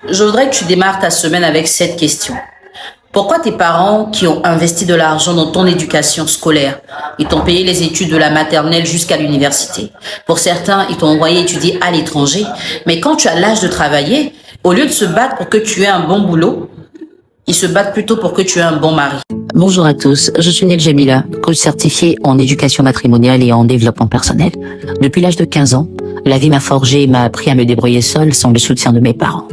Je voudrais que tu démarres ta semaine avec cette question. Pourquoi tes parents qui ont investi de l'argent dans ton éducation scolaire, ils t'ont payé les études de la maternelle jusqu'à l'université. Pour certains, ils t'ont envoyé étudier à l'étranger, mais quand tu as l'âge de travailler, au lieu de se battre pour que tu aies un bon boulot, ils se battent plutôt pour que tu aies un bon mari. Bonjour à tous, je suis Nel Jamila, coach certifié en éducation matrimoniale et en développement personnel. Depuis l'âge de 15 ans, la vie m'a forgé et m'a appris à me débrouiller seule sans le soutien de mes parents.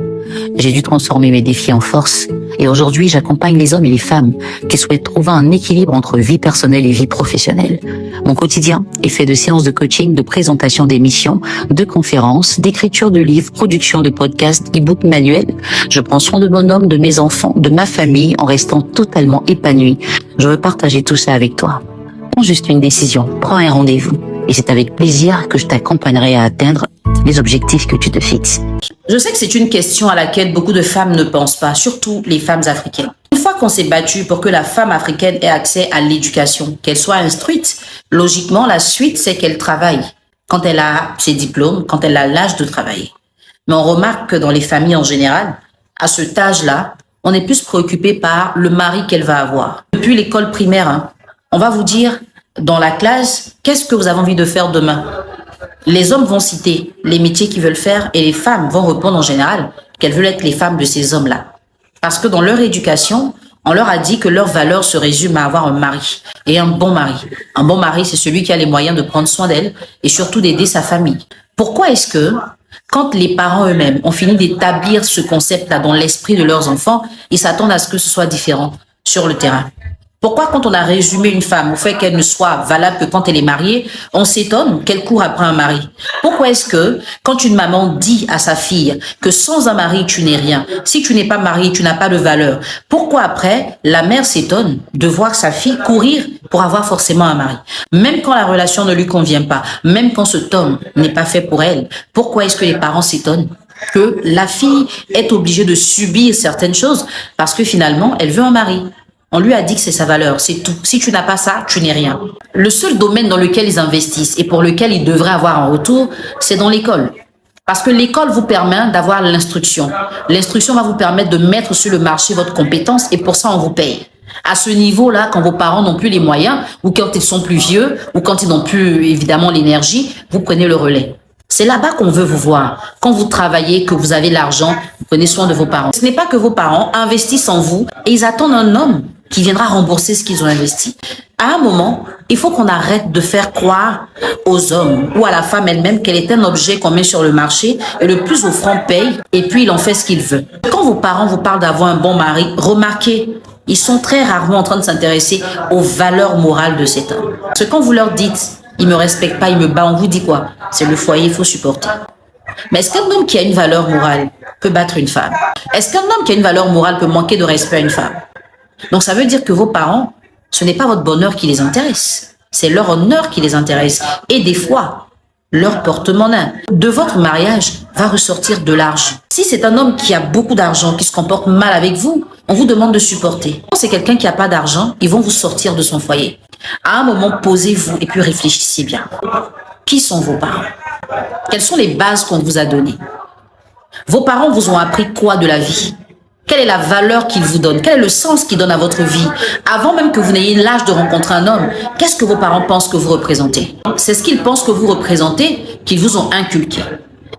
J'ai dû transformer mes défis en force et aujourd'hui j'accompagne les hommes et les femmes qui souhaitent trouver un équilibre entre vie personnelle et vie professionnelle. Mon quotidien est fait de séances de coaching, de présentation d'émissions, de conférences, d'écriture de livres, production de podcasts, e-books manuels. Je prends soin de mon homme, de mes enfants, de ma famille en restant totalement épanouie. Je veux partager tout ça avec toi. Prends juste une décision, prends un rendez-vous et c'est avec plaisir que je t'accompagnerai à atteindre les objectifs que tu te fixes. Je sais que c'est une question à laquelle beaucoup de femmes ne pensent pas, surtout les femmes africaines. Une fois qu'on s'est battu pour que la femme africaine ait accès à l'éducation, qu'elle soit instruite, logiquement, la suite, c'est qu'elle travaille quand elle a ses diplômes, quand elle a l'âge de travailler. Mais on remarque que dans les familles en général, à cet âge-là, on est plus préoccupé par le mari qu'elle va avoir. Depuis l'école primaire, on va vous dire dans la classe, qu'est-ce que vous avez envie de faire demain? Les hommes vont citer les métiers qu'ils veulent faire et les femmes vont répondre en général qu'elles veulent être les femmes de ces hommes-là. Parce que dans leur éducation, on leur a dit que leur valeur se résume à avoir un mari et un bon mari. Un bon mari, c'est celui qui a les moyens de prendre soin d'elle et surtout d'aider sa famille. Pourquoi est-ce que, quand les parents eux-mêmes ont fini d'établir ce concept-là dans l'esprit de leurs enfants, ils s'attendent à ce que ce soit différent sur le terrain? Pourquoi quand on a résumé une femme au fait qu'elle ne soit valable que quand elle est mariée, on s'étonne qu'elle court après un mari? Pourquoi est-ce que quand une maman dit à sa fille que sans un mari tu n'es rien, si tu n'es pas mariée tu n'as pas de valeur, pourquoi après la mère s'étonne de voir sa fille courir pour avoir forcément un mari? Même quand la relation ne lui convient pas, même quand cet homme n'est pas fait pour elle, pourquoi est-ce que les parents s'étonnent que la fille est obligée de subir certaines choses parce que finalement elle veut un mari? On lui a dit que c'est sa valeur, c'est tout. Si tu n'as pas ça, tu n'es rien. Le seul domaine dans lequel ils investissent et pour lequel ils devraient avoir un retour, c'est dans l'école. Parce que l'école vous permet d'avoir l'instruction. L'instruction va vous permettre de mettre sur le marché votre compétence et pour ça, on vous paye. À ce niveau-là, quand vos parents n'ont plus les moyens ou quand ils sont plus vieux ou quand ils n'ont plus évidemment l'énergie, vous prenez le relais. C'est là-bas qu'on veut vous voir. Quand vous travaillez, que vous avez l'argent, vous prenez soin de vos parents. Ce n'est pas que vos parents investissent en vous et ils attendent un homme qui viendra rembourser ce qu'ils ont investi. À un moment, il faut qu'on arrête de faire croire aux hommes ou à la femme elle-même qu'elle est un objet qu'on met sur le marché et le plus offrant paye et puis il en fait ce qu'il veut. Quand vos parents vous parlent d'avoir un bon mari, remarquez, ils sont très rarement en train de s'intéresser aux valeurs morales de cet homme. Parce que quand vous leur dites « il me respecte pas, il me bat », on vous dit quoi? C'est le foyer, il faut supporter. Mais est-ce qu'un homme qui a une valeur morale peut battre une femme? Est-ce qu'un homme qui a une valeur morale peut manquer de respect à une femme? Donc ça veut dire que vos parents, ce n'est pas votre bonheur qui les intéresse, c'est leur honneur qui les intéresse. Et des fois, leur porte-monnaie. De votre mariage va ressortir de l'argent. Si c'est un homme qui a beaucoup d'argent, qui se comporte mal avec vous, on vous demande de supporter. Si c'est quelqu'un qui n'a pas d'argent, ils vont vous sortir de son foyer. À un moment, posez-vous et puis réfléchissez bien. Qui sont vos parents? Quelles sont les bases qu'on vous a données? Vos parents vous ont appris quoi de la vie? Quelle est la valeur qu'ils vous donnent? Quel est le sens qu'ils donnent à votre vie? Avant même que vous n'ayez l'âge de rencontrer un homme, qu'est-ce que vos parents pensent que vous représentez? C'est ce qu'ils pensent que vous représentez qu'ils vous ont inculqué.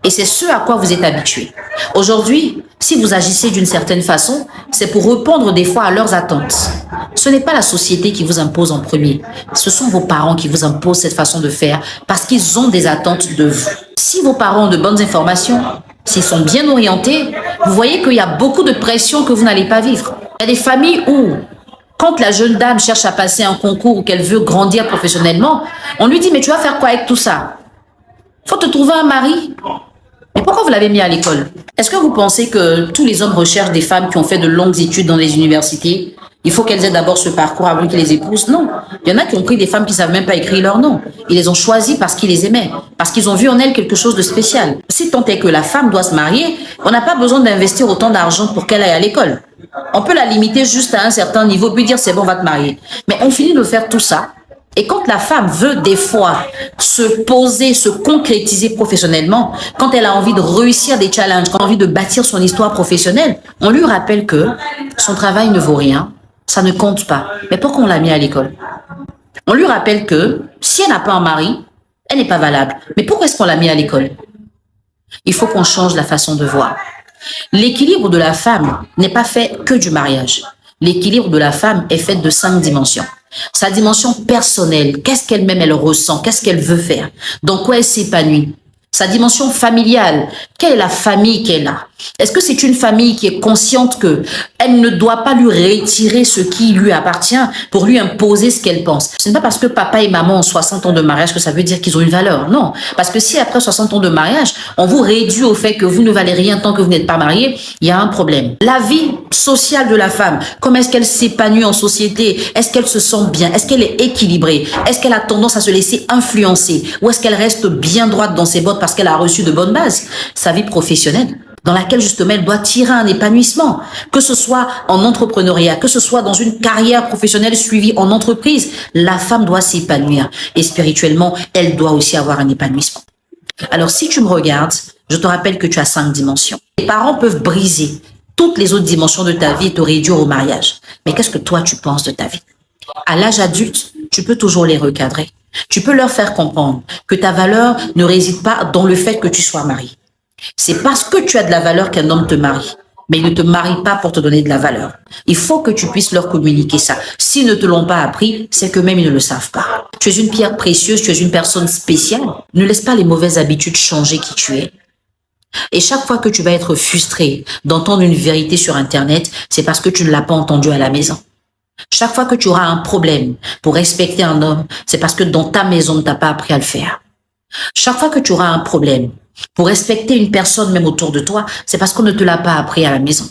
Et c'est ce à quoi vous êtes habitués. Aujourd'hui, si vous agissez d'une certaine façon, c'est pour répondre des fois à leurs attentes. Ce n'est pas la société qui vous impose en premier. Ce sont vos parents qui vous imposent cette façon de faire parce qu'ils ont des attentes de vous. Si vos parents ont de bonnes informations, s'ils sont bien orientés, vous voyez qu'il y a beaucoup de pression que vous n'allez pas vivre. Il y a des familles où, quand la jeune dame cherche à passer un concours ou qu'elle veut grandir professionnellement, on lui dit « mais tu vas faire quoi avec tout ça? Faut te trouver un mari. » Mais pourquoi vous l'avez mis à l'école? Est-ce que vous pensez que tous les hommes recherchent des femmes qui ont fait de longues études dans les universités? Il faut qu'elles aient d'abord ce parcours avant qu'ils les épousent? Non. Il y en a qui ont pris des femmes qui ne savent même pas écrire leur nom. Ils les ont choisies parce qu'ils les aimaient, parce qu'ils ont vu en elles quelque chose de spécial. Si tant est que la femme doit se marier, on n'a pas besoin d'investir autant d'argent pour qu'elle aille à l'école. On peut la limiter juste à un certain niveau, puis dire c'est bon, on va te marier. Mais on finit de faire tout ça Et quand la femme veut des fois se poser, se concrétiser professionnellement, quand elle a envie de réussir des challenges, quand elle a envie de bâtir son histoire professionnelle, on lui rappelle que son travail ne vaut rien, ça ne compte pas. Mais pourquoi on l'a mis à l'école? On lui rappelle que si elle n'a pas un mari, elle n'est pas valable. Mais pourquoi est-ce qu'on l'a mis à l'école? Il faut qu'on change la façon de voir. L'équilibre de la femme n'est pas fait que du mariage. L'équilibre de la femme est fait de 5 dimensions. Sa dimension personnelle, qu'est-ce qu'elle-même elle ressent, qu'est-ce qu'elle veut faire, dans quoi elle s'épanouit. Sa dimension familiale, quelle est la famille qu'elle a? Est-ce que c'est une famille qui est consciente que elle ne doit pas lui retirer ce qui lui appartient pour lui imposer ce qu'elle pense? Ce n'est pas parce que papa et maman ont 60 ans de mariage que ça veut dire qu'ils ont une valeur. Non. Parce que si après 60 ans de mariage, on vous réduit au fait que vous ne valez rien tant que vous n'êtes pas marié, il y a un problème. La vie sociale de la femme, comment est-ce qu'elle s'épanouit en société? Est-ce qu'elle se sent bien? Est-ce qu'elle est équilibrée? Est-ce qu'elle a tendance à se laisser influencer? Ou est-ce qu'elle reste bien droite dans ses bottes parce qu'elle a reçu de bonnes bases? Sa vie professionnelle, dans laquelle justement elle doit tirer un épanouissement, que ce soit en entrepreneuriat, que ce soit dans une carrière professionnelle suivie en entreprise, la femme doit s'épanouir et spirituellement, elle doit aussi avoir un épanouissement. Alors si tu me regardes, je te rappelle que tu as 5 dimensions. Les parents peuvent briser toutes les autres dimensions de ta vie et te réduire au mariage. Mais qu'est-ce que toi tu penses de ta vie? À l'âge adulte, tu peux toujours les recadrer. Tu peux leur faire comprendre que ta valeur ne réside pas dans le fait que tu sois marié. C'est parce que tu as de la valeur qu'un homme te marie. Mais il ne te marie pas pour te donner de la valeur. Il faut que tu puisses leur communiquer ça. S'ils ne te l'ont pas appris, c'est que même ils ne le savent pas. Tu es une pierre précieuse, tu es une personne spéciale. Ne laisse pas les mauvaises habitudes changer qui tu es. Et chaque fois que tu vas être frustré d'entendre une vérité sur Internet, c'est parce que tu ne l'as pas entendue à la maison. Chaque fois que tu auras un problème pour respecter un homme, c'est parce que dans ta maison, on ne t'a pas appris à le faire. Chaque fois que tu auras un problème pour respecter une personne même autour de toi, c'est parce qu'on ne te l'a pas appris à la maison.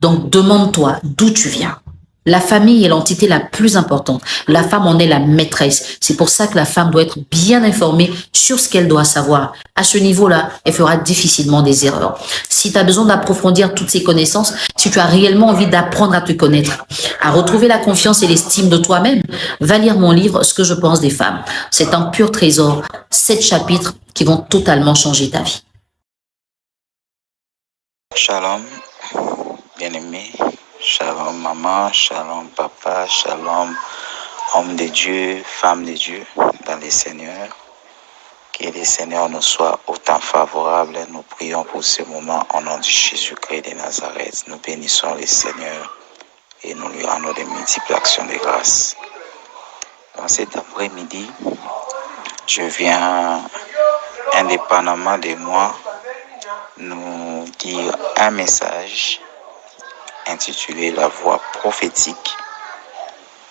Donc, demande-toi d'où tu viens. La famille est l'entité la plus importante. La femme en est la maîtresse. C'est pour ça que la femme doit être bien informée sur ce qu'elle doit savoir. À ce niveau-là, elle fera difficilement des erreurs. Si tu as besoin d'approfondir toutes ces connaissances, si tu as réellement envie d'apprendre à te connaître, à retrouver la confiance et l'estime de toi-même, va lire mon livre « Ce que je pense des femmes ». C'est un pur trésor. 7 chapitres qui vont totalement changer ta vie. Shalom, bien-aimé. Shalom, maman. Shalom, papa. Shalom, homme de Dieu, femme de Dieu dans les Seigneurs. Que les Seigneurs nous soient autant favorables. Nous prions pour ce moment au nom de Jésus-Christ de Nazareth. Nous bénissons le Seigneur et nous lui rendons de multiples actions de grâce. Dans cet après-midi, je viens, indépendamment de moi, nous dire un message intitulé La voix prophétique.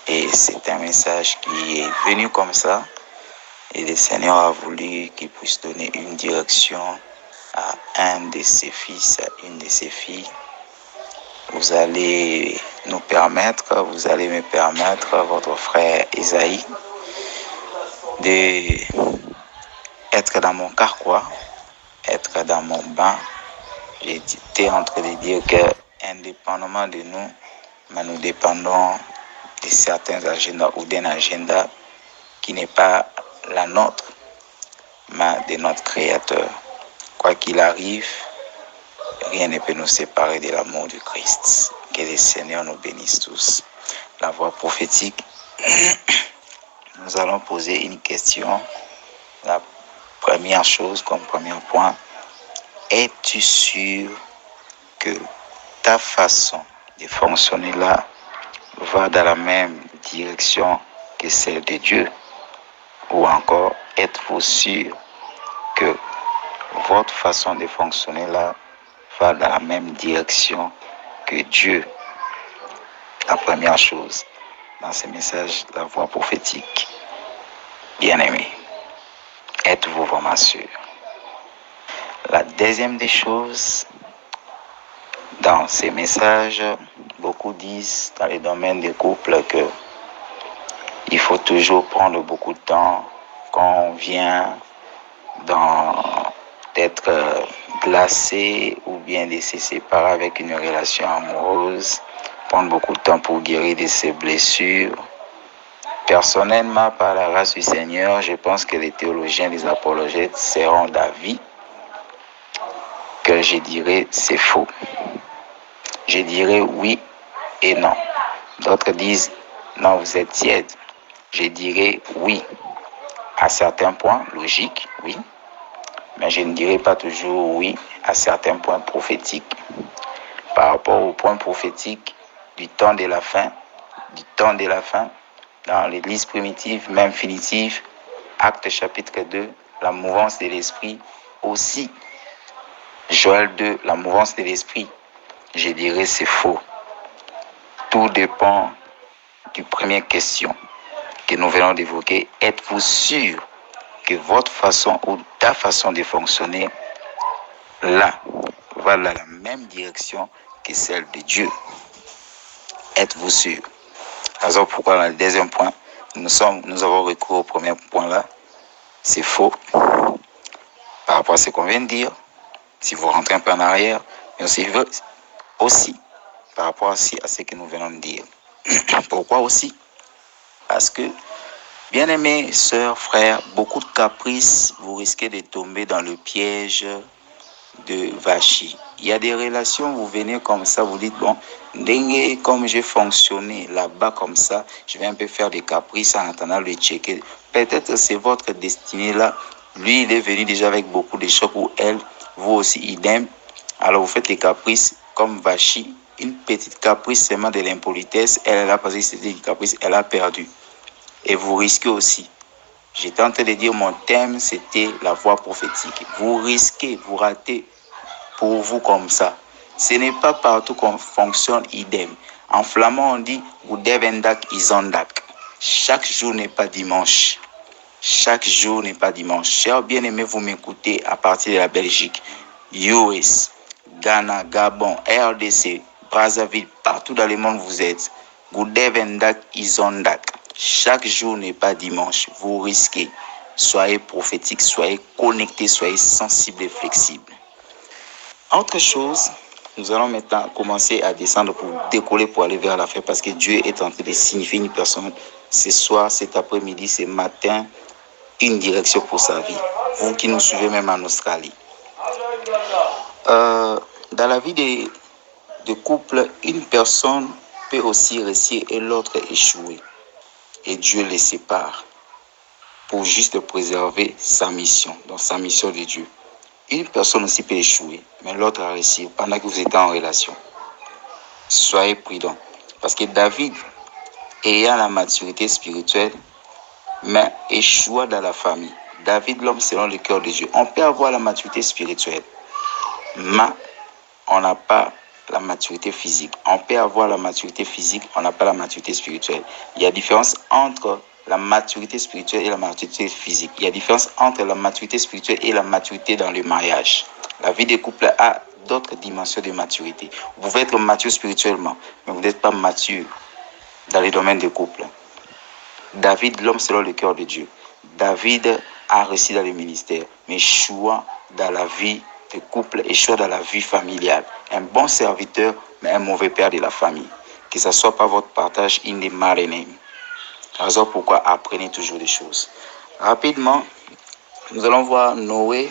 Et c'est un message qui est venu comme ça. Et le Seigneur a voulu qu'il puisse donner une direction à un de ses fils, à une de ses filles. Vous allez me permettre, votre frère Isaïe, d'être dans mon carquois, être dans mon bain. J'étais en train de dire que, indépendamment de nous, mais nous dépendons de certains agendas ou d'un agenda qui n'est pas la nôtre, mais de notre Créateur. Quoi qu'il arrive, rien ne peut nous séparer de l'amour du Christ. Que le Seigneur nous bénisse tous. La voix prophétique, nous allons poser une question. La première chose, comme premier point, es-tu sûr que ta façon de fonctionner là va dans la même direction que celle de Dieu? Ou encore, êtes-vous sûr que votre façon de fonctionner là va dans la même direction que Dieu? La première chose dans ce message, la voix prophétique. Bien-aimé, êtes-vous vraiment sûr? La deuxième des choses, dans ces messages, beaucoup disent dans les domaines des couples que il faut toujours prendre beaucoup de temps quand on vient d'être glacé ou bien de se séparer avec une relation amoureuse, prendre beaucoup de temps pour guérir de ses blessures. Personnellement, par la grâce du Seigneur, je pense que les théologiens, les apologètes seront d'avis que je dirais c'est faux. Je dirais oui et non. D'autres disent non, vous êtes tiède. Je dirais oui à certains points logiques, oui, mais je ne dirais pas toujours oui à certains points prophétiques. Par rapport aux points prophétiques du temps de la fin, dans l'Église primitive, même finitive, Actes chapitre 2, la mouvance de l'esprit, aussi Joël 2, la mouvance de l'esprit, je dirais c'est faux. Tout dépend du première question que nous venons d'évoquer. Êtes-vous sûr que votre façon ou ta façon de fonctionner là va dans la même direction que celle de Dieu? Êtes-vous sûr? Alors pourquoi dans le deuxième point, nous avons recours au premier point là, c'est faux par rapport à ce qu'on vient de dire. Si vous rentrez un peu en arrière, mais aussi par rapport à ce que nous venons de dire. Pourquoi aussi? Parce que, bien-aimés, sœurs, frères, beaucoup de caprices, vous risquez de tomber dans le piège de Vachi. Il y a des relations, vous venez comme ça, vous dites, bon, comme j'ai fonctionné là-bas comme ça, je vais un peu faire des caprices en attendant le checker. Peut-être c'est votre destinée là. Lui, il est venu déjà avec beaucoup de chocs, ou elle, vous aussi, idem. Alors vous faites les caprices comme Vachi. Une petite caprice seulement de l'impolitesse, elle a passé, c'était une caprice, elle a perdu. Et vous risquez aussi. J'étais en train de dire, mon thème, c'était la voie prophétique. Vous risquez, vous ratez pour vous comme ça. Ce n'est pas partout qu'on fonctionne idem. En flamand, on dit, Goudevendak isondak. Chaque jour n'est pas dimanche. Chaque jour n'est pas dimanche. Chers bien-aimés, vous m'écoutez à partir de la Belgique, US, Ghana, Gabon, RDC, Brazzaville, partout dans le monde vous êtes. Goudevendak isondak. Chaque jour n'est pas dimanche. Vous risquez. Soyez prophétique, soyez connectés, soyez sensibles et flexibles. Autre chose, nous allons maintenant commencer à descendre pour décoller pour aller vers la fin parce que Dieu est en train de signifier une personne ce soir, cet après-midi, ce matin, une direction pour sa vie. Vous qui nous suivez même en Australie. Dans la vie de couple, une personne peut aussi réussir et l'autre échouer. Et Dieu les sépare pour juste préserver sa mission, donc sa mission de Dieu. Une personne aussi peut échouer, mais l'autre a réussi pendant que vous êtes en relation. Soyez prudents. Parce que David, ayant la maturité spirituelle, mais échoua dans la famille. David, l'homme selon le cœur de Dieu. On peut avoir la maturité spirituelle, mais on n'a pas la maturité physique. On peut avoir la maturité physique, on n'a pas la maturité spirituelle. Il y a différence entre la maturité spirituelle et la maturité physique. Il y a différence entre la maturité spirituelle et la maturité dans le mariage. La vie des couples a d'autres dimensions de maturité. Vous pouvez être mature spirituellement, mais vous n'êtes pas mature dans les domaines des couples. David, l'homme selon le cœur de Dieu. David a réussi dans le ministère, mais échoua dans la vie de couple, échoua dans la vie familiale. Un bon serviteur, mais un mauvais père de la famille. Que ce ne soit pas votre partage in the mighty name. Raison pourquoi apprenez toujours des choses. Rapidement, nous allons voir Noé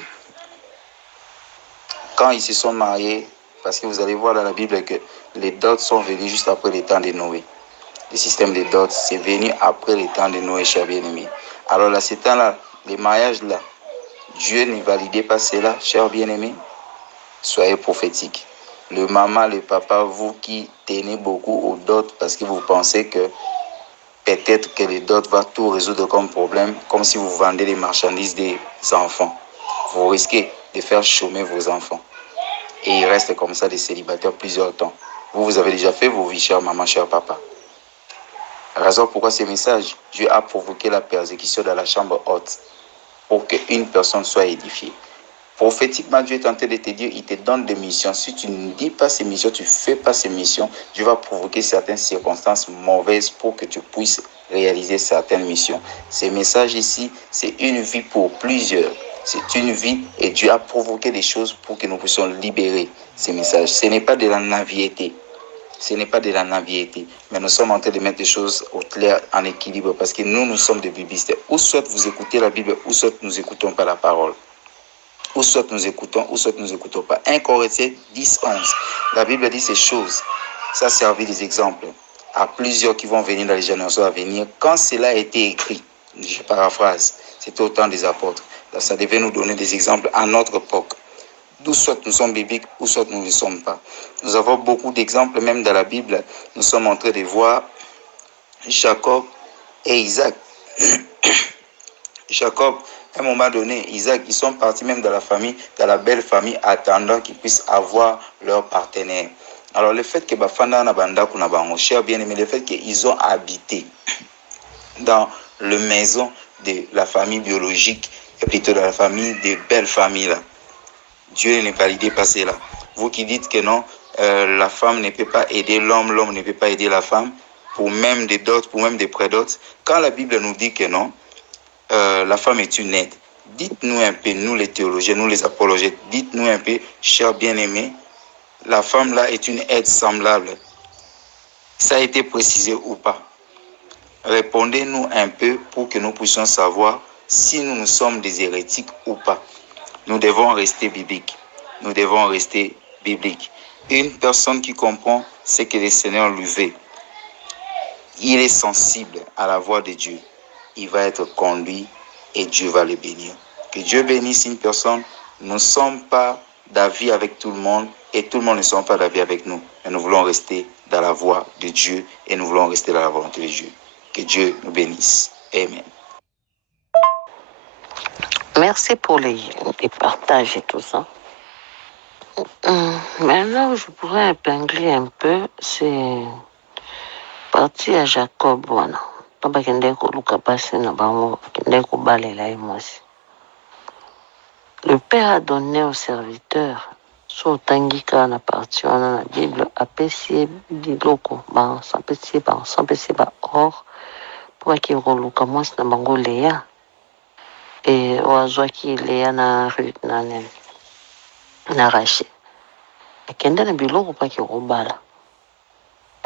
quand ils se sont mariés, parce que vous allez voir dans la Bible que les dots sont venus juste après le temps de Noé. Le système des dots, c'est venu après le temps de Noé, chers bien-aimés. Alors là, ce temps-là, les mariages-là, Dieu ne validait pas cela, chers bien-aimés. Soyez prophétiques. Le maman, le papa, vous qui tenez beaucoup aux dots parce que vous pensez que peut-être que les dots vont tout résoudre comme problème, comme si vous vendez les marchandises des enfants. Vous risquez de faire chômer vos enfants. Et ils restent comme ça des célibataires plusieurs temps. Vous avez déjà fait vos vies, chère maman, cher papa. Raison pourquoi ce message, Dieu a provoqué la persécution dans la chambre haute pour qu'une personne soit édifiée. Prophétiquement, Dieu est en train de te dire, il te donne des missions. Si tu ne dis pas ces missions, tu ne fais pas ces missions, Dieu va provoquer certaines circonstances mauvaises pour que tu puisses réaliser certaines missions. Ces messages ici, c'est une vie pour plusieurs. C'est une vie et Dieu a provoqué des choses pour que nous puissions libérer ces messages. Ce n'est pas de la naïveté. Ce n'est pas de la naviété, mais nous sommes en train de mettre des choses au clair, en équilibre, parce que nous sommes des biblistes. Ou soit vous écoutez la Bible, ou soit nous n'écoutons pas la parole. Ou soit nous écoutons, ou soit nous n'écoutons pas. 1 Corinthiens 10, 11. La Bible dit ces choses. Ça servit des exemples à plusieurs qui vont venir dans les générations à venir. Quand cela a été écrit, je paraphrase, c'était au temps des apôtres. Ça devait nous donner des exemples à notre époque. D'où soit nous sommes bibliques, ou soit nous ne le sommes pas. Nous avons beaucoup d'exemples, même dans la Bible. Nous sommes en train de voir Jacob et Isaac. Jacob, à un moment donné, Isaac, ils sont partis même dans la famille, dans la belle famille, attendant qu'ils puissent avoir leur partenaire. Alors le fait que Bafanda Nabanda Kunabango, cher bien-aimé, le fait qu'ils ont habité dans la maison de la famille biologique, et plutôt dans la famille des belles familles là. Dieu n'est validé par cela. Vous qui dites que non, la femme ne peut pas aider l'homme, l'homme ne peut pas aider la femme, pour même des dots, pour même des prédotes. Quand la Bible nous dit que non, la femme est une aide. Dites-nous un peu, nous les théologiens, nous les apologètes, dites-nous un peu, chers bien-aimés, la femme là est une aide semblable. Ça a été précisé ou pas? Répondez-nous un peu pour que nous puissions savoir si nous sommes des hérétiques ou pas. Nous devons rester bibliques. Nous devons rester bibliques. Une personne qui comprend ce que le Seigneur lui veut, il est sensible à la voix de Dieu. Il va être conduit et Dieu va le bénir. Que Dieu bénisse une personne. Nous ne sommes pas d'avis avec tout le monde et tout le monde ne sont pas d'avis avec nous. Mais nous voulons rester dans la voie de Dieu et nous voulons rester dans la volonté de Dieu. Que Dieu nous bénisse. Amen. Merci pour les partages et tout ça. Mais là où je pourrais épingler un peu, c'est parti à Jacob. Voilà. Le Père a donné au serviteur, so tangika na partie on la Bible, apesi biloko, sans pesi or, pour qu'il roluka mwasi na bango Léa. Et oazwaki Léa na Rachel. Akende na biloko pa ki robala.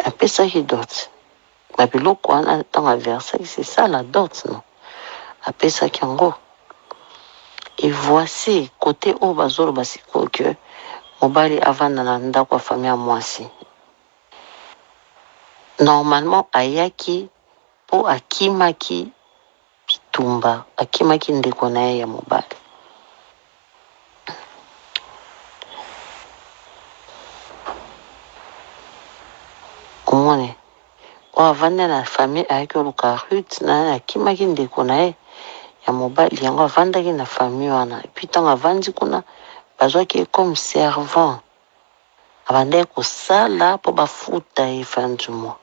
Apesaki dot. Ma biloko wana dans la verset, c'est ça la dot, non? Apesaki yango. Et voici, côté au bazolo basiko que mobali avanda na ndako ya famille mwasi. Normalement, ayaki po akimaki bitumba, akimaki ndeko na ye ya mobali. Omone, o avanda na famille ayaki oluka Ruth na akimaki ndeko na ye ya mobali yango avandaki na famille wana. Et puis ntango avandi kuna bazwaki comme servant. Avandaki kosala mpo bafuta ye fin du mois.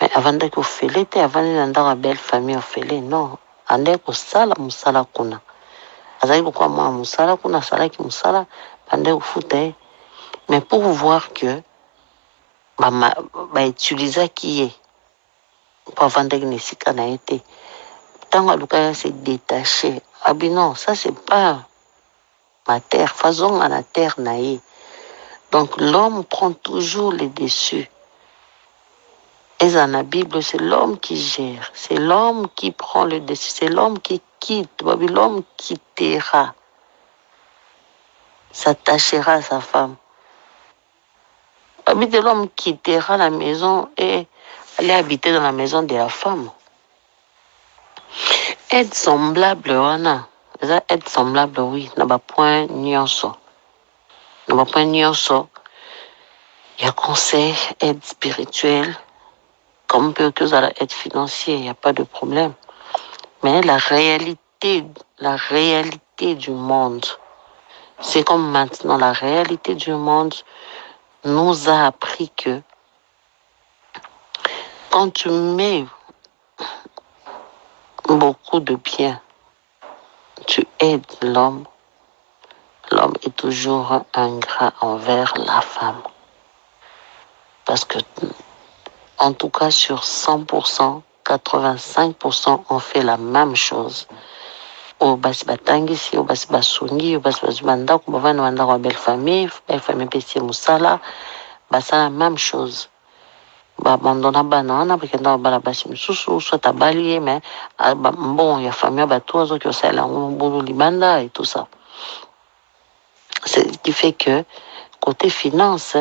Mais avandaki ofele te, avandi na ndako ya belle famille ofele, non. Andaki kosala mosala kuna. Azalaki lokwa mwa mosala kuna, asalaki mosala, bandaki kofuta ye. Mais pour voir que utilisaki ye mpo avandaki na esika na ye te. Tant à se détacher. Ah ben non, ça c'est pas ma terre. Faisons à la terre naïe. Donc l'homme prend toujours le dessus. Et dans la Bible, c'est l'homme qui gère. C'est l'homme qui prend le dessus. C'est l'homme qui quitte. L'homme quittera. S'attachera à sa femme. Habiter l'homme quittera la maison et aller habiter dans la maison de la femme. Aide semblable, wana. Aide semblable, oui. N'a pas point nyonso. N'a pas point nyonso. Il y a conseil, aide spirituelle, comme peu que ça aide financière, il n'y a pas de problème. Mais la réalité du monde, c'est comme maintenant, la réalité du monde nous a appris que quand tu mets beaucoup de bien, tu aides l'homme. L'homme est toujours ingrat envers la femme. Parce que, en tout cas, sur 100%, 85% ont fait la même chose. Au Basibatangisi, au Basibasungi, au Basibazumanda, au Bavana Manda, belle famille, Pessi Moussala, c'est la même chose. Abandonna banana bakenda bala basi misusu soit abali mais bon ya famille bato azo ki osala ngo bolo libanda et tout ça. C'est ce qui fait que côté finance,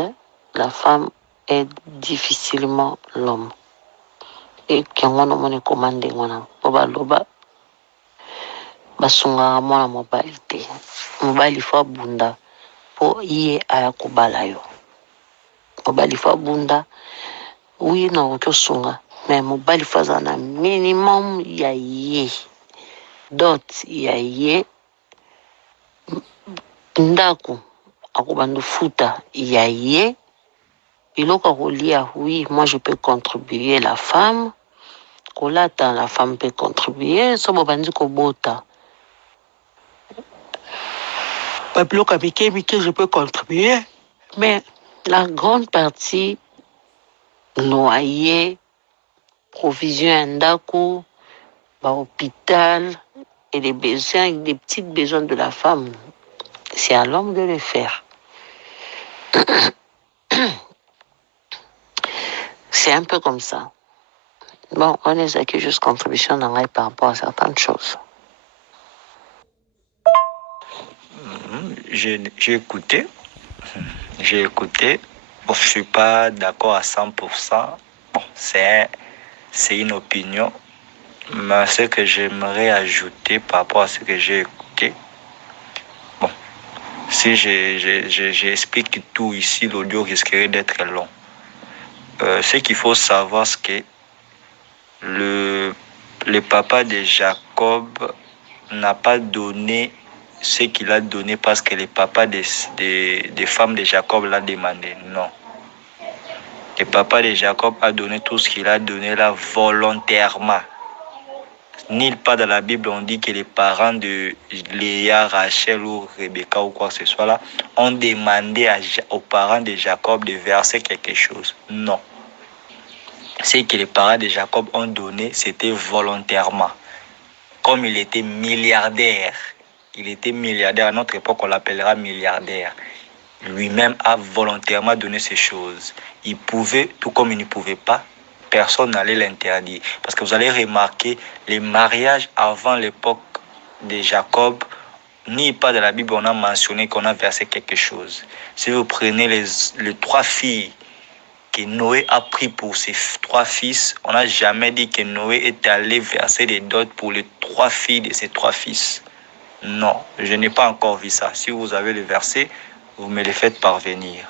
la femme aide difficilement l'homme. Et qui on a commandé ngona po baloba basunga mwana mobali te. Mobali fo bunda po iye aya kobala yo. Mobali fo bunda oui na okosunga mais mobali fo na minimum ya ye. Dot ya ye ndako akobandu futa ya ye. Iloko kolia, oui, moi je peux contribuer la femme. Kolata, la femme peut contribuer. Sobo bandi kobota. Papiloko mike, je peux contribuer. Mais la grande partie, loyer, provision ndako, hôpital et les besoins, les petits besoins de la femme, c'est à l'homme de le faire. C'est un peu comme ça. Bon, on est acquis juste contribution par rapport à certaines choses. J'ai écouté. Bon, je ne suis pas d'accord à 100%. Bon, c'est une opinion. Mais ce que j'aimerais ajouter par rapport à ce que j'ai écouté, bon, si j'explique tout ici, l'audio risquerait d'être long. Ce qu'il faut savoir, c'est que le papa de Jacob n'a pas donné ce qu'il a donné parce que le papa des femmes de Jacob l'a demandé. Non. Le papa de Jacob a donné tout ce qu'il a donné là volontairement. Nulle part dans la Bible on dit que les parents de Léa, Rachel ou Rebecca ou quoi que ce soit là ont demandé aux parents de Jacob de verser quelque chose. Non. Ce que les parents de Jacob ont donné, c'était volontairement. Comme il était milliardaire, à notre époque on l'appellera milliardaire. Lui-même a volontairement donné ces choses. Il pouvait, tout comme il ne pouvait pas, personne n'allait l'interdire. Parce que vous allez remarquer, les mariages avant l'époque de Jacob, ni pas de la Bible, on a mentionné qu'on a versé quelque chose. Si vous prenez les 3 filles que Noé a pris pour ses 3 fils, on n'a jamais dit que Noé est allé verser des dots pour les 3 filles de ses 3 fils. Non, je n'ai pas encore vu ça. Si vous avez le verset, vous me le faites parvenir.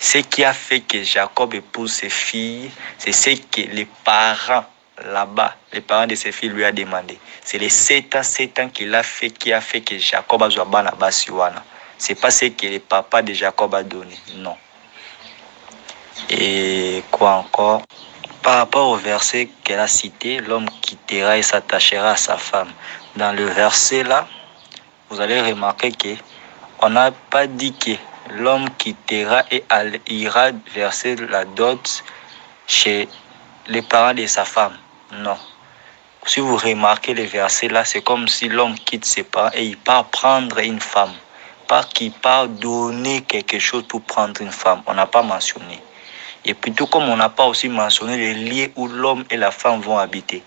Ce qui a fait que Jacob épouse ses filles, c'est ce que les parents là-bas, les parents de ses filles lui a demandé. C'est les 7 ans qu'il a fait, qui a fait que Jacob a joué à Siwana. C'est pas ce que le papa de Jacob a donné, non. Et quoi encore? Par rapport au verset qu'elle a cité, l'homme quittera et s'attachera à sa femme. Dans le verset là, vous allez remarquer que on n'a pas dit que l'homme quittera et ira verser la dot chez les parents de sa femme. Non. Si vous remarquez le verset là, c'est comme si l'homme quitte ses parents et il part prendre une femme. Pas qu'il part donner quelque chose pour prendre une femme. On n'a pas mentionné. Et puis tout comme on n'a pas aussi mentionné les lieux où l'homme et la femme vont habiter.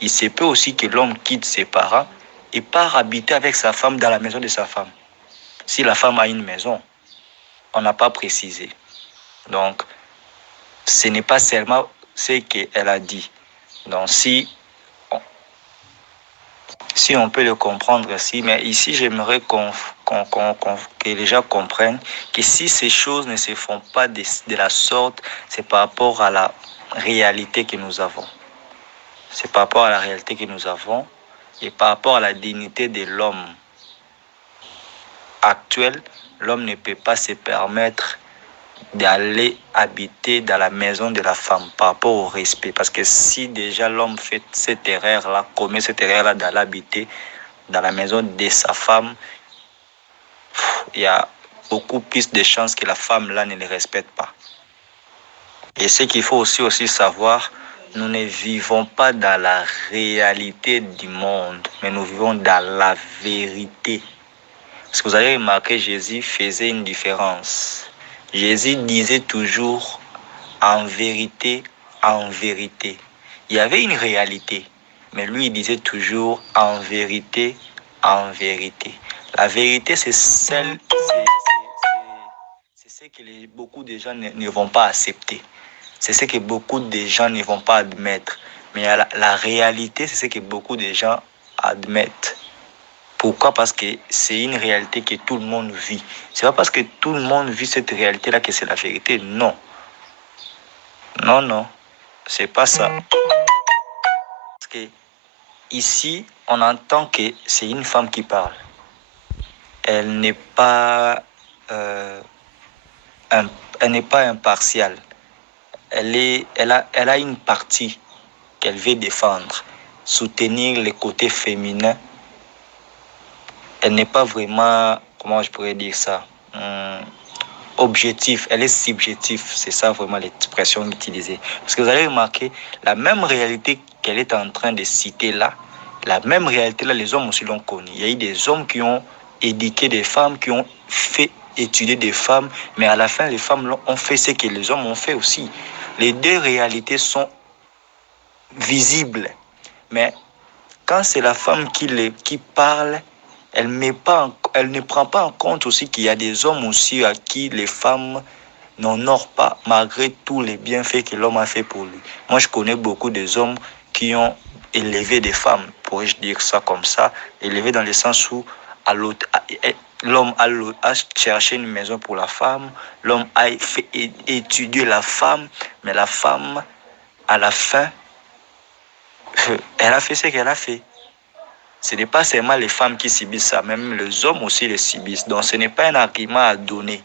Il se peut aussi que l'homme quitte ses parents et part habiter avec sa femme dans la maison de sa femme. Si la femme a une maison, on n'a pas précisé. Donc, ce n'est pas seulement ce qu'elle a dit. Donc, si on peut le comprendre aussi, mais ici, j'aimerais que les gens comprennent que si ces choses ne se font pas de la sorte, c'est par rapport à la réalité que nous avons. C'est par rapport à la réalité que nous avons et par rapport à la dignité de l'homme actuel. L'homme ne peut pas se permettre d'aller habiter dans la maison de la femme par rapport au respect. Parce que si déjà l'homme fait cette erreur-là, commet cette erreur-là d'aller habiter dans la maison de sa femme, il y a beaucoup plus de chances que la femme-là ne le respecte pas. Et ce qu'il faut aussi savoir, nous ne vivons pas dans la réalité du monde, mais nous vivons dans la vérité. Parce que vous allez remarquer, Jésus faisait une différence. Jésus disait toujours en vérité, en vérité. Il y avait une réalité, mais lui il disait toujours en vérité, en vérité. La vérité, c'est celle, c'est ce que beaucoup de gens ne vont pas accepter. C'est ce que beaucoup de gens ne vont pas admettre. Mais la réalité, c'est ce que beaucoup de gens admettent. Pourquoi? Parce que c'est une réalité que tout le monde vit. C'est pas parce que tout le monde vit cette réalité-là que c'est la vérité. Non. Non, non. C'est pas ça. Parce que ici, on entend que c'est une femme qui parle. Elle n'est pas, elle n'est pas impartiale. Elle a une partie qu'elle veut défendre, soutenir les côtés féminins. Elle n'est pas vraiment, comment je pourrais dire ça, objectif, elle est subjective, c'est ça vraiment l'expression utilisée. Parce que vous allez remarquer, la même réalité qu'elle est en train de citer là, la même réalité là, les hommes aussi l'ont connue. Il y a eu des hommes qui ont éduqué des femmes, qui ont fait étudier des femmes, mais à la fin, les femmes ont fait ce que les hommes ont fait aussi. Les deux réalités sont visibles, mais quand c'est la femme qui parle, elle ne prend pas en compte aussi qu'il y a des hommes aussi à qui les femmes n'honorent pas malgré tous les bienfaits que l'homme a fait pour lui. Moi, je connais beaucoup des hommes qui ont élevé des femmes, pourrais-je dire ça comme ça, élevé dans le sens où l'homme a cherché une maison pour la femme, l'homme a fait étudier la femme, mais la femme, à la fin, elle a fait ce qu'elle a fait. Ce n'est pas seulement les femmes qui subissent ça, même les hommes aussi les subissent. Donc ce n'est pas un argument à donner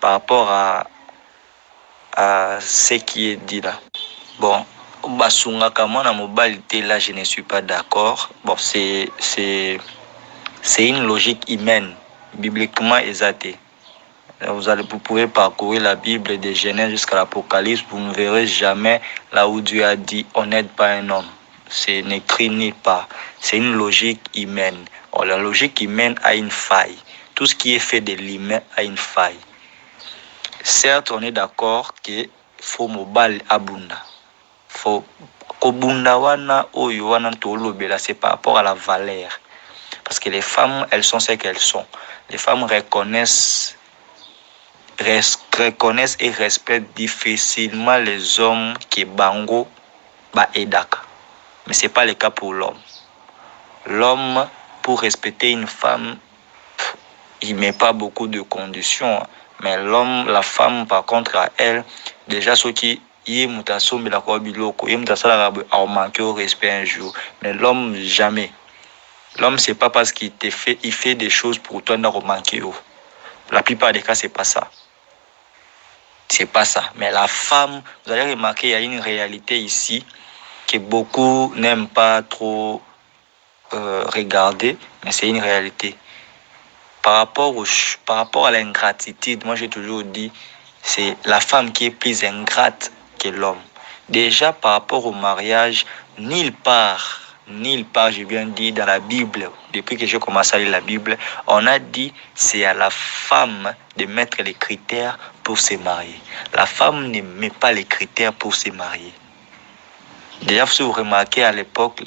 par rapport à ce qui est dit là. Bon, basungaka mwana mobali te, là je ne suis pas d'accord. Bon, c'est une logique humaine, bibliquement exatée. Vous pouvez parcourir la Bible de Genèse jusqu'à l'Apocalypse, vous ne verrez jamais là où Dieu a dit on n'aide pas un homme. C'est n'écrit nulle part. C'est une logique humaine. Or, la logique humaine a une faille. Tout ce qui est fait de l'humain a une faille. Certes, on est d'accord que faut mobile abunda. Faut kobunda wana oyo wana tolobela, c'est par rapport à la valeur. Parce que les femmes, elles sont ce qu'elles sont. Les femmes reconnaissent et respectent difficilement les hommes qui bango ba edaka. Mais ce n'est pas le cas pour l'homme. L'homme, pour respecter une femme, il ne met pas beaucoup de conditions. Mais l'homme, la femme, par contre, à elle, déjà, ceux qui y a manqué au respect un jour. Mais l'homme, jamais. L'homme, ce n'est pas parce qu'il fait des choses pour toi, n'a manqué. La plupart des cas, ce n'est pas ça. C'est pas ça. Mais la femme, vous allez remarquer, il y a une réalité ici que beaucoup n'aiment pas trop regarder, mais c'est une réalité. Par rapport à l'ingratitude, moi j'ai toujours dit, c'est la femme qui est plus ingrate que l'homme. Déjà par rapport au mariage, nulle part, j'ai bien dit dans la Bible, depuis que j'ai commencé à lire la Bible, on a dit c'est à la femme de mettre les critères pour se marier. La femme ne met pas les critères pour se marier. D'ailleurs, si vous remarquez à l'époque,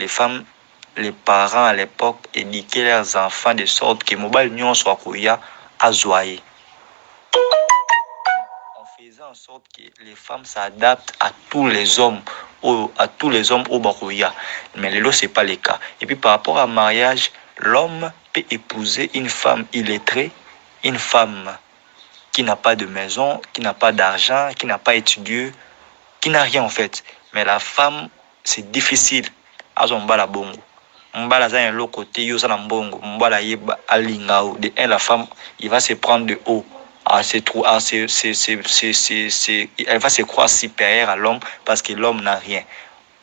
les parents à l'époque éduquaient leurs enfants de sorte que mobile nyon soit kouya azoye. On faisait en sorte que les femmes s'adaptent à tous les hommes au bakouya. Mais le lot, ce n'est pas le cas. Et puis par rapport au mariage, l'homme peut épouser une femme illettrée, une femme qui n'a pas de maison, qui n'a pas d'argent, qui n'a pas étudié, qui n'a rien en fait. Mais la femme, c'est difficile. Azombala bongo. Mbala za un côté, yo sana mbongo. Mbala yeba alingao. De un, la femme, il va se prendre de haut. Elle va se croire supérieure à l'homme parce que l'homme n'a rien.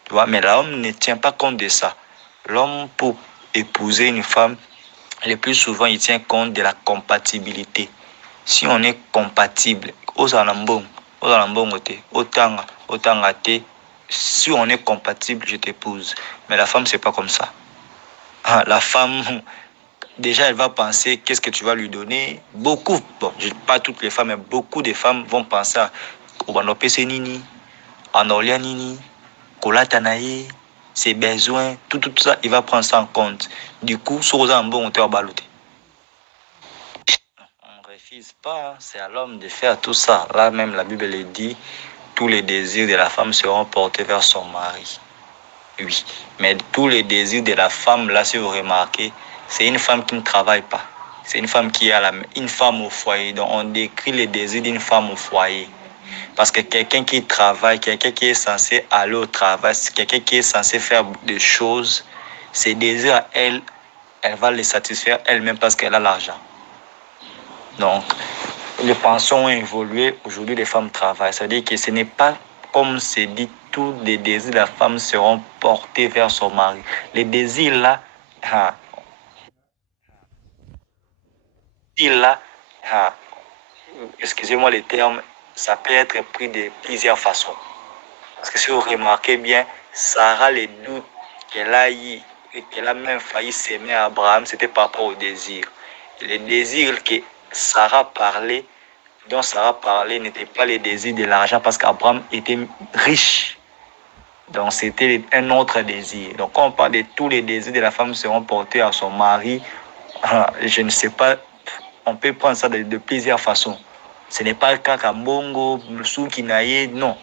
Tu vois? Mais l'homme ne tient pas compte de ça. L'homme, pour épouser une femme, le plus souvent, il tient compte de la compatibilité. Si on est compatible, si on est compatible, je t'épouse. Mais la femme, c'est pas comme ça. La femme, déjà elle va penser qu'est-ce que tu vas lui donner. Beaucoup, bon, pas toutes les femmes, mais beaucoup de femmes vont penser à Obanopese Nini, Anolia Nini, Kolatanaye, ses besoins, tout ça, il va prendre ça en compte. Du coup, sur un bon hauteur baloté. On ne refuse pas, c'est à l'homme de faire tout ça. Là même, la Bible le dit, tous les désirs de la femme seront portés vers son mari. Oui, mais tous les désirs de la femme, là, si vous remarquez, c'est une femme qui ne travaille pas. C'est une femme qui a une femme au foyer. Donc, on décrit les désirs d'une femme au foyer. Parce que quelqu'un qui travaille, quelqu'un qui est censé aller au travail, quelqu'un qui est censé faire des choses, ses désirs à elle, elle va les satisfaire elle-même parce qu'elle a l'argent. Donc, les pensions ont évolué. Aujourd'hui, les femmes travaillent. C'est-à-dire que ce n'est pas comme c'est dit, tous les désirs de la femme seront portés vers son mari. Les désirs là, excusez-moi les termes, ça peut être pris de plusieurs façons. Parce que si vous remarquez bien, Sarah, les doutes qu'elle a eu et qu'elle a même failli s'aimer à Abraham, c'était par rapport au désir. Et les désirs que dont Sarah parlait, n'étaient pas les désirs de l'argent parce qu'Abraham était riche. Donc c'était un autre désir. Donc quand on parle de tous les désirs de la femme seront portés à son mari, je ne sais pas, on peut prendre ça de plusieurs façons. Ce n'est pas le cas qu'à Bongo, Soukinaye, non.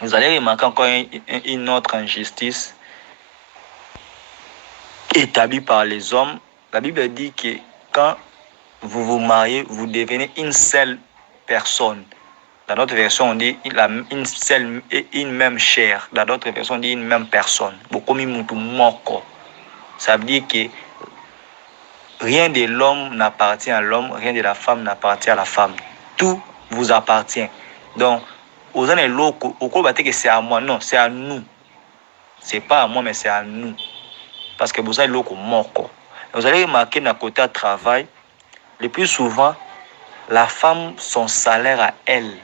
Vous allez remarquer encore une autre injustice établie par les hommes. La Bible dit que quand vous vous mariez, vous devenez une seule personne. Dans notre version, on dit une seule et une même chair. Dans d'autres versions, on dit une même personne. Ça veut dire que rien de l'homme n'appartient à l'homme, rien de la femme n'appartient à la femme. Tout vous appartient. Donc, aux années locaux, que c'est à moi. Non, c'est à nous. C'est pas à moi, mais c'est à nous. Parce que vous avez locaux morts. Vous allez remarquer dans le côté de travail, le plus souvent, la femme, son salaire à elle.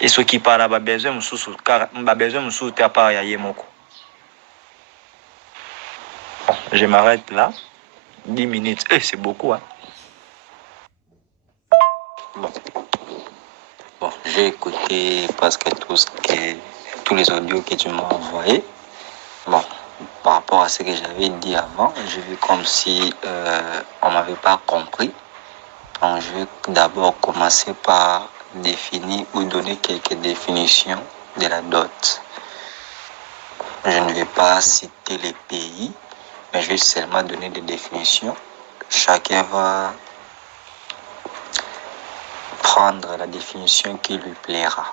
Et ce qui parle, besoin de part Bon, je m'arrête là. 10 minutes. C'est beaucoup, hein? Bon, j'ai écouté presque tous les audios que tu m'as envoyés. Bon, par rapport à ce que j'avais dit avant, j'ai vu comme si on ne m'avait pas compris. Donc, je vais d'abord commencer par définir ou donner quelques définitions de la dot. Je ne vais pas citer les pays, mais je vais seulement donner des définitions. Chacun va prendre la définition qui lui plaira.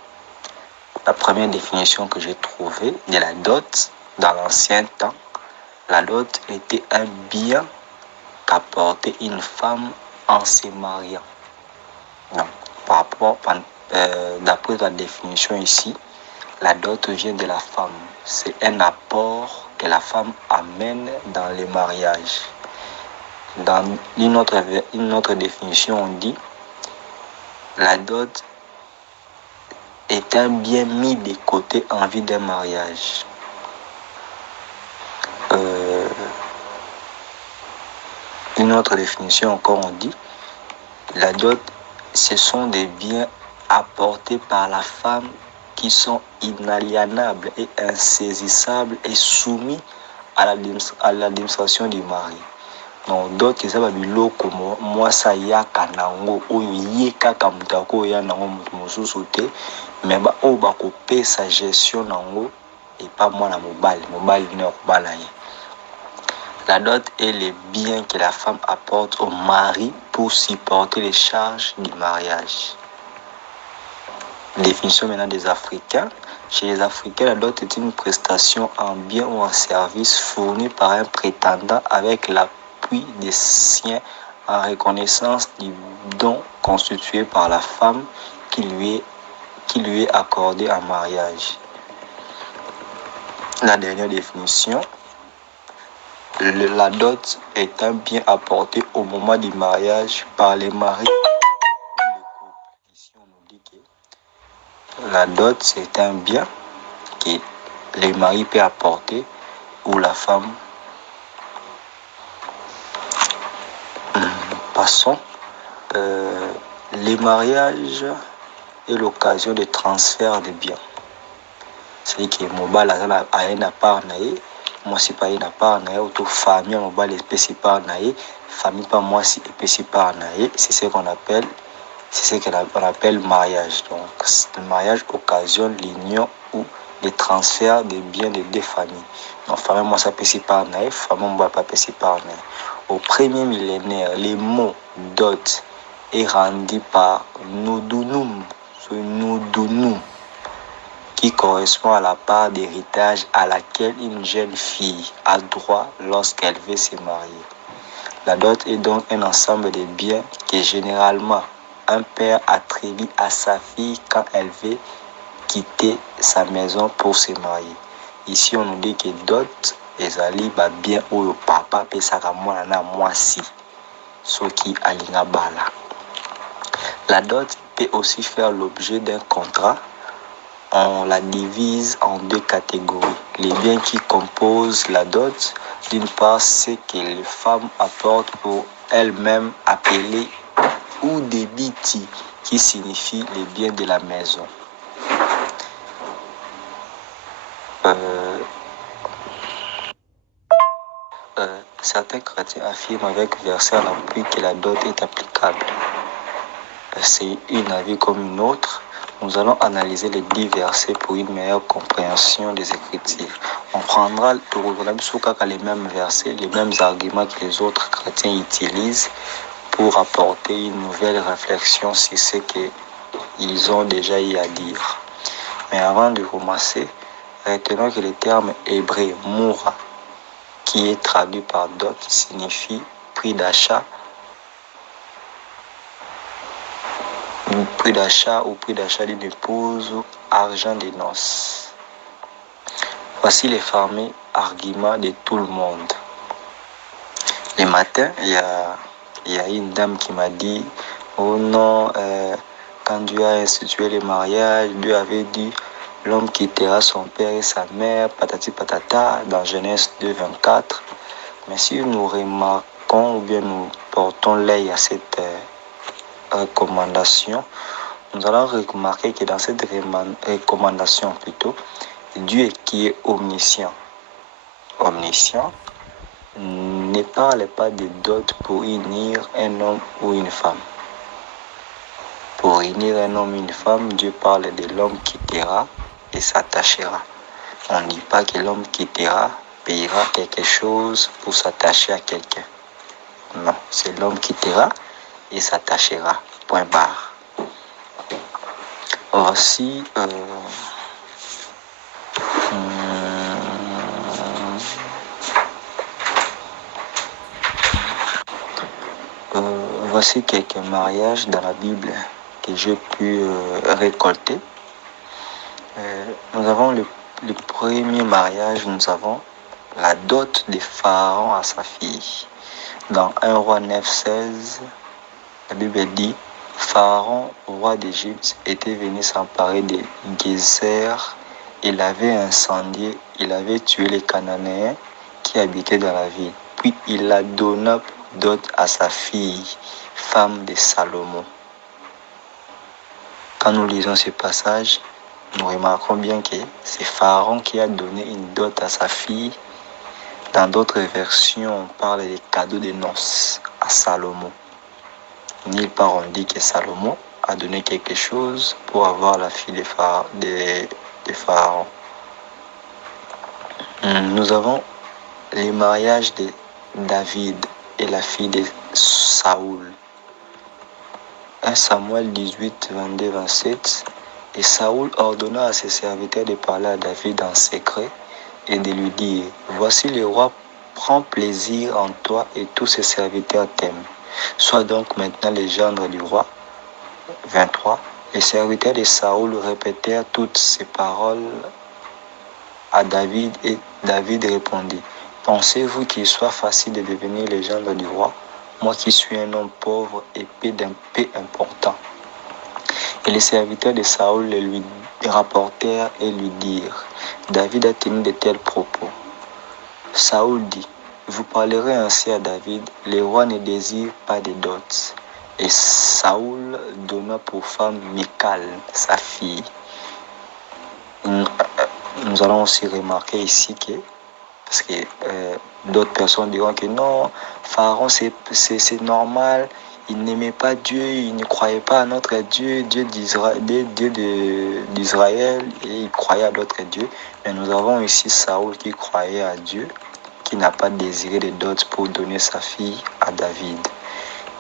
La première définition que j'ai trouvée de la dot, dans l'ancien temps, la dot était un bien qu'apportait une femme en se mariant. Donc, d'après la définition ici, la dot vient de la femme. C'est un apport que la femme amène dans le mariage. Dans une autre définition, on dit la dot est un bien mis de côté en vue d'un mariage. Une autre définition encore, on dit la dot, ce sont des biens apportés par la femme qui sont inaliénables et insaisissables et soumis à l'administration du mari. Donc d'autres ça va biloko moi ça ya kanango oyo yeka kamutako ya nango mususu te mais ba o ba ko pesa gestion nango et pas moi na mobile ne okbala ye. La dot est le bien que la femme apporte au mari pour supporter les charges du mariage. Définition maintenant des Africains. Chez les Africains, la dot est une prestation en bien ou en service fournie par un prétendant avec l'appui des siens en reconnaissance du don constitué par la femme qui lui est accordé en mariage. La dernière définition. La dot est un bien apporté au moment du mariage par les maris. Ici, on nous dit que la dot, c'est un bien que les maris peuvent apporter ou la femme passons. Les mariages est l'occasion de transfert de biens. C'est-à-dire que mobile a une part naïe, moi c'est pas une part naïe, auto famille mobile est part naïe, famille pas moi c'est part naïe, c'est ce qu'on appelle mariage. Donc le mariage occasionne l'union ou le transfert des biens de deux familles. Donc famille moi ça par naïe, famille moi pas par naïe. Au premier millénaire, les mots dot est rendu par Nudunum, qui correspond à la part d'héritage à laquelle une jeune fille a droit lorsqu'elle veut se marier. La dot est donc un ensemble de biens que généralement un père attribue à sa fille quand elle veut quitter sa maison pour se marier. Ici, on nous dit que dot ezali ba bien oyo papa pesaka mwana na mwasi soki alinga bala. La dot peut aussi faire l'objet d'un contrat. On la divise en deux catégories. Les biens qui composent la dot, d'une part, c'est que les femmes apportent pour elles-mêmes appelés ou debiti, qui signifie les biens de la maison. Certains chrétiens affirment avec verset à l'appui que la dot est applicable. C'est une avis comme une autre. Nous allons analyser les 10 versets pour une meilleure compréhension des Écritures. On prendra les mêmes versets, les mêmes arguments que les autres chrétiens utilisent pour apporter une nouvelle réflexion sur ce qu'ils ont déjà eu à dire. Mais avant de commencer, retenons que le terme hébreu moura, qui est traduit par dot, signifie prix d'achat ou prix d'achat d'une épouse ou argent de noces. Voici les fameux arguments de tout le monde. Le matin, il y a une dame qui m'a dit oh non, quand Dieu a institué le mariage, Dieu avait dit l'homme quittera son père et sa mère, patati patata, dans Genèse 2, 24. Mais si nous remarquons ou bien nous portons l'œil à cette recommandation, nous allons remarquer que dans cette recommandation plutôt, Dieu qui est omniscient, ne parle pas de dot pour unir un homme ou une femme. Pour unir un homme et une femme, Dieu parle de l'homme qui quittera et s'attachera. On ne dit pas que l'homme quittera, payera quelque chose pour s'attacher à quelqu'un. Non, c'est l'homme qui quittera et s'attachera. Point barre. Voici voici quelques mariages dans la Bible que j'ai pu récolter. Nous avons le premier mariage, nous avons la dot de Pharaon à sa fille. Dans 1 Roi 9, 16, la Bible dit Pharaon, roi d'Égypte, était venu s'emparer de Gézer. Il avait incendié, il avait tué les Cananéens qui habitaient dans la ville. Puis il la donna dot à sa fille, femme de Salomon. Quand nous lisons ce passage, nous remarquons bien que c'est Pharaon qui a donné une dot à sa fille. Dans d'autres versions, on parle des cadeaux de noces à Salomon. Nulle part on dit que Salomon a donné quelque chose pour avoir la fille de Pharaon. Nous avons le mariage de David et la fille de Saoul. 1 Samuel 18, 22, 27. Et Saoul ordonna à ses serviteurs de parler à David en secret et de lui dire voici le roi prend plaisir en toi et tous ses serviteurs t'aiment. Sois donc maintenant le gendre du roi. 23. Les serviteurs de Saoul répétèrent toutes ces paroles à David et David répondit pensez-vous qu'il soit facile de devenir le gendre du roi, moi qui suis un homme pauvre et peu important? Et les serviteurs de Saoul le lui rapportèrent et lui dirent David a tenu de tels propos. Saoul dit vous parlerez ainsi à David, les rois ne désirent pas de dots. Et Saoul donna pour femme Michal, sa fille. Nous allons aussi remarquer ici que, parce que d'autres personnes diront que non, Pharaon c'est normal, il n'aimait pas Dieu, il ne croyait pas à notre Dieu, Dieu d'Israël, et il croyait à d'autres dieux. Mais nous avons ici Saoul qui croyait à Dieu, qui n'a pas désiré de dots pour donner sa fille à David.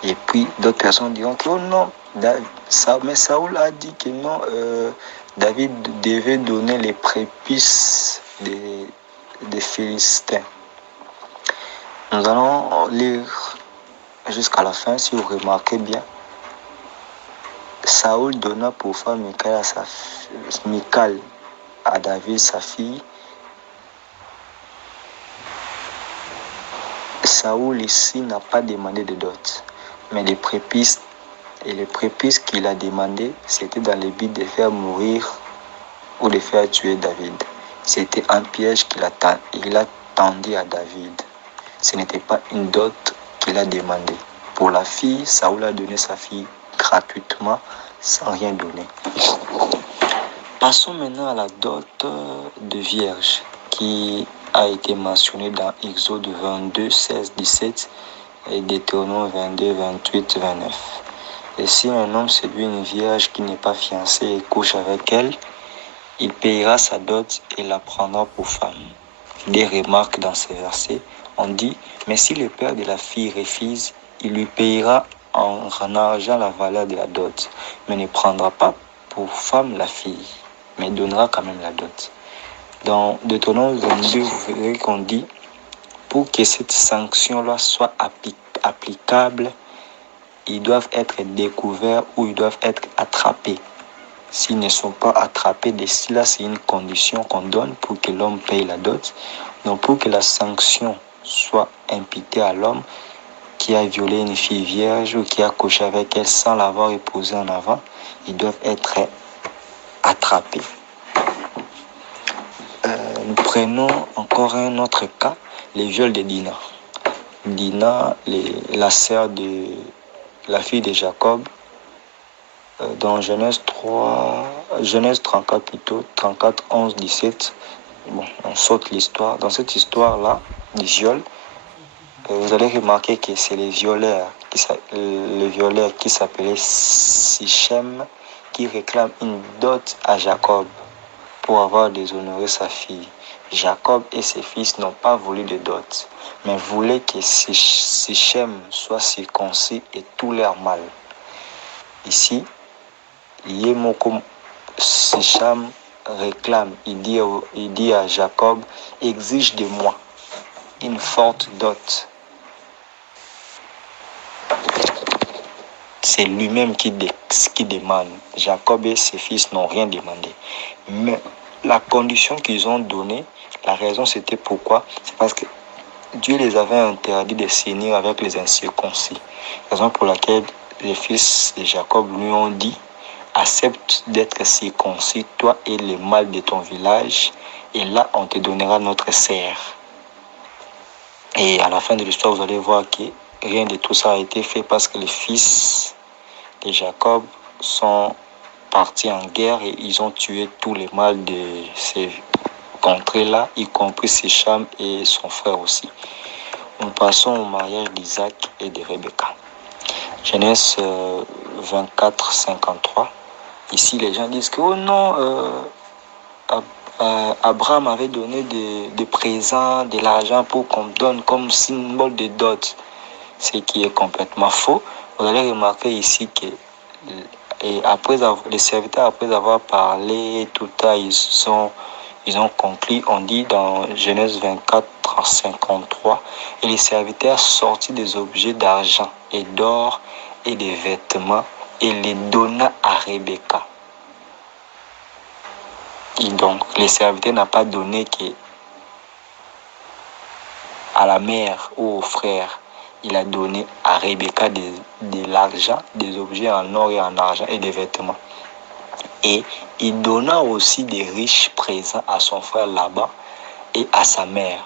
Et puis d'autres personnes diront que oh non, mais Saoul a dit que non, David devait donner les prépuces des Philistins. Nous allons lire jusqu'à la fin, si vous remarquez bien. Saoul donna pour femme Michal à David, sa fille. Saoul ici n'a pas demandé de dot, mais les prépuces. Et les prépuces qu'il a demandé, c'était dans le but de faire mourir ou de faire tuer David. C'était un piège qu'il a tendu à David. Ce n'était pas une dot qu'il a demandé. Pour la fille, Saoul a donné sa fille gratuitement, sans rien donner. Passons maintenant à la dot de vierge, qui a été mentionnée dans Exode 22, 16, 17 et Deutéronome 22, 28, 29. Et si un homme séduit une vierge qui n'est pas fiancée et couche avec elle, il payera sa dot et la prendra pour femme. Des remarques dans ces versets, on dit, mais si le père de la fille refuse, il lui payera en argent la valeur de la dot, mais ne prendra pas pour femme la fille, mais donnera quand même la dot. Dans Deutéronome 22, vous verrez qu'on dit, pour que cette sanction-là soit applicable, ils doivent être découverts ou ils doivent être attrapés. S'ils ne sont pas attrapés, là c'est une condition qu'on donne pour que l'homme paye la dot. Donc pour que la sanction soit imputée à l'homme qui a violé une fille vierge ou qui a couché avec elle sans l'avoir épousée en avant, ils doivent être attrapés. Nous prenons encore un autre cas, les viols de Dina. Dina, la sœur de la fille de Jacob, dans Genèse 34 plutôt, 34, 11, 17, bon, on saute l'histoire. Dans cette histoire-là, du viol, vous allez remarquer que c'est le violeur qui s'appelait Sichem, qui réclame une dot à Jacob pour avoir déshonoré sa fille. Jacob et ses fils n'ont pas voulu de dot, mais voulaient que Sichem soit circoncis et tout leur mal. Ici, Yemoko Sichem réclame, il dit à Jacob, exige de moi une forte dot. C'est lui-même qui demande. Jacob et ses fils n'ont rien demandé. Mais la condition qu'ils ont donnée, la raison c'était pourquoi, c'est parce que Dieu les avait interdit de s'unir avec les incirconcis. Raison pour laquelle les fils de Jacob lui ont dit, accepte d'être circoncis, toi et les mâles de ton village, et là on te donnera notre serre. Et à la fin de l'histoire, vous allez voir que rien de tout ça a été fait parce que les fils de Jacob sont partis en guerre et ils ont tué tous les mâles de ces contrées-là, y compris Sichem et son frère aussi. Nous passons au mariage d'Isaac et de Rebecca. Genèse 24, 53. Ici, les gens disent que, oh non, Abraham avait donné des présents, de l'argent pour qu'on donne comme symbole de dot. Ce qui est complètement faux. Vous allez remarquer ici que les serviteurs, après avoir parlé, tout ça, ils ont conclu, on dit dans Genèse 24, 53, et les serviteurs sortirent des objets d'argent et d'or et des vêtements et les donna à Rebecca. Et donc, les serviteurs n'ont pas donné à la mère ou au frère. Il a donné à Rebecca de l'argent, des objets en or et en argent et des vêtements. Et il donna aussi des riches présents à son frère Laban et à sa mère.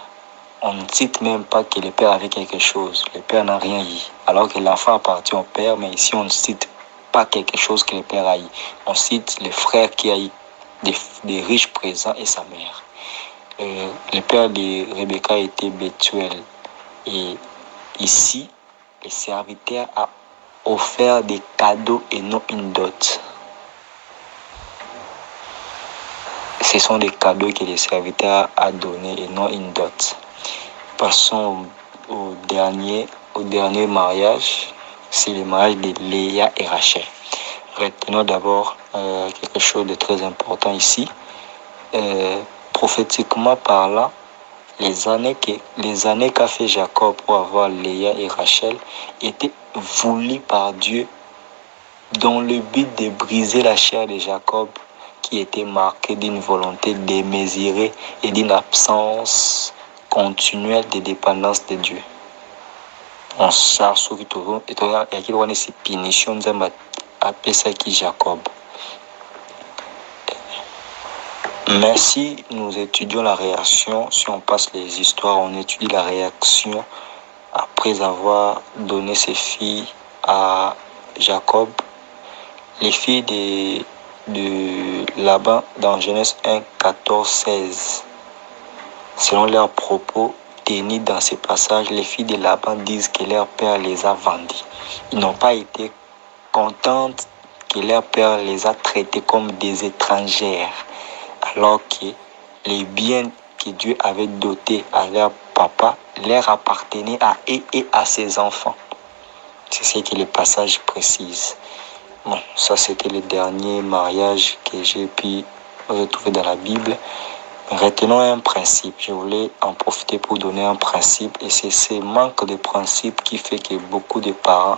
on ne cite même pas que le père avait quelque chose. Le père n'a rien eu. Alors que l'enfant appartient au père, mais ici on ne cite pas quelque chose que le père a eu. On cite le frère qui a eu des riches présents et sa mère. Le père de Rebecca était Bethuel. Et ici, le serviteur a offert des cadeaux et non une dot. Ce sont des cadeaux que le serviteur a donnés et non une dot. Passons au dernier mariage, c'est le mariage de Léa et Rachel. Retenons d'abord quelque chose de très important ici. Prophétiquement parlant, les années qu'a fait Jacob pour avoir Léa et Rachel étaient voulues par Dieu dans le but de briser la chair de Jacob qui était marquée d'une volonté démesurée et d'une absence continuelle de dépendance de Dieu. On sait ce qui est cette punition de Jacob. Mais si nous étudions la réaction, si on passe les histoires, on étudie la réaction après avoir donné ses filles à Jacob, les filles de Laban dans Genèse 1, 14, 16. Selon leurs propos tenus dans ces passages, les filles de Laban disent que leur père les a vendues. Ils n'ont pas été contentes que leur père les a traitées comme des étrangères, alors que les biens que Dieu avait dotés à leur papa leur appartenaient à eux et à ses enfants. C'est ce que le passage précise. Bon, ça c'était le dernier mariage que j'ai pu retrouver dans la Bible. Retenons un principe. Je voulais en profiter pour donner un principe. Et c'est ce manque de principe qui fait que beaucoup de parents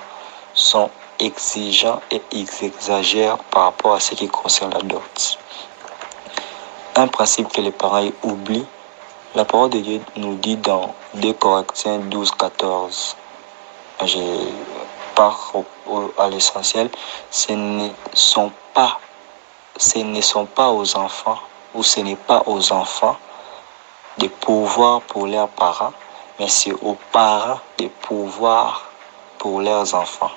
sont exigeants et ils exagèrent par rapport à ce qui concerne la dot. Un principe que les parents oublient, la parole de Dieu nous dit dans 2 Corinthiens 12, 14. Je pars à l'essentiel. Ce ne sont pas aux enfants, ou ce n'est pas aux enfants de pouvoir pour leurs parents, mais c'est aux parents de pouvoir pour leurs enfants.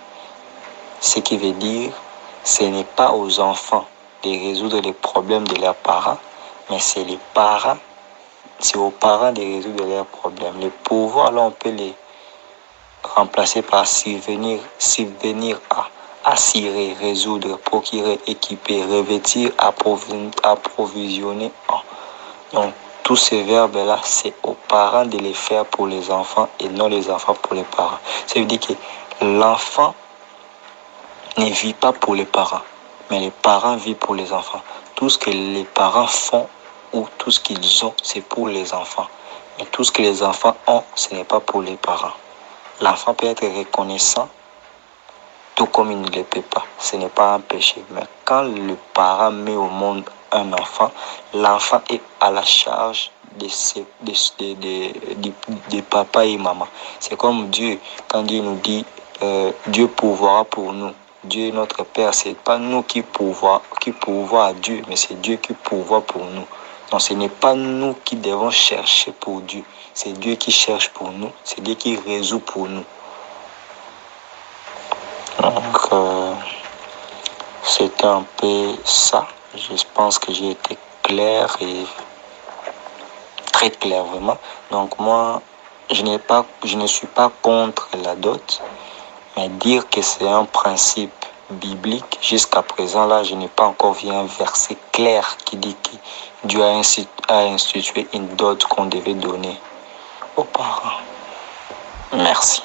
Ce qui veut dire, ce n'est pas aux enfants de résoudre les problèmes de leurs parents, mais c'est aux parents de résoudre leurs problèmes. Les pouvoirs, là, on peut les remplacer par subvenir à, assurer, résoudre, procurer, équiper, revêtir, approvisionner. Donc, tous ces verbes-là, c'est aux parents de les faire pour les enfants et non les enfants pour les parents. Ça veut dire que l'enfant ne vit pas pour les parents, mais les parents vivent pour les enfants. Tout ce que les parents font ou tout ce qu'ils ont, c'est pour les enfants. Et tout ce que les enfants ont, ce n'est pas pour les parents. L'enfant peut être reconnaissant, tout comme il ne le peut pas. Ce n'est pas un péché. Mais quand le parent met au monde un enfant, l'enfant est à la charge de papa et maman. C'est comme Dieu, quand Dieu nous dit Dieu pourvoira pour nous. Dieu est notre Père. Ce n'est pas nous qui pourvoient à Dieu, mais c'est Dieu qui pourvoit pour nous. Donc ce n'est pas nous qui devons chercher pour Dieu. C'est Dieu qui cherche pour nous. C'est Dieu qui résout pour nous. Donc, c'était un peu ça. Je pense que j'ai été clair et très clair vraiment. Donc moi, je ne suis pas contre la dot, mais dire que c'est un principe biblique, jusqu'à présent là, je n'ai pas encore vu un verset clair qui dit que Dieu a institué une dot qu'on devait donner aux parents. Merci.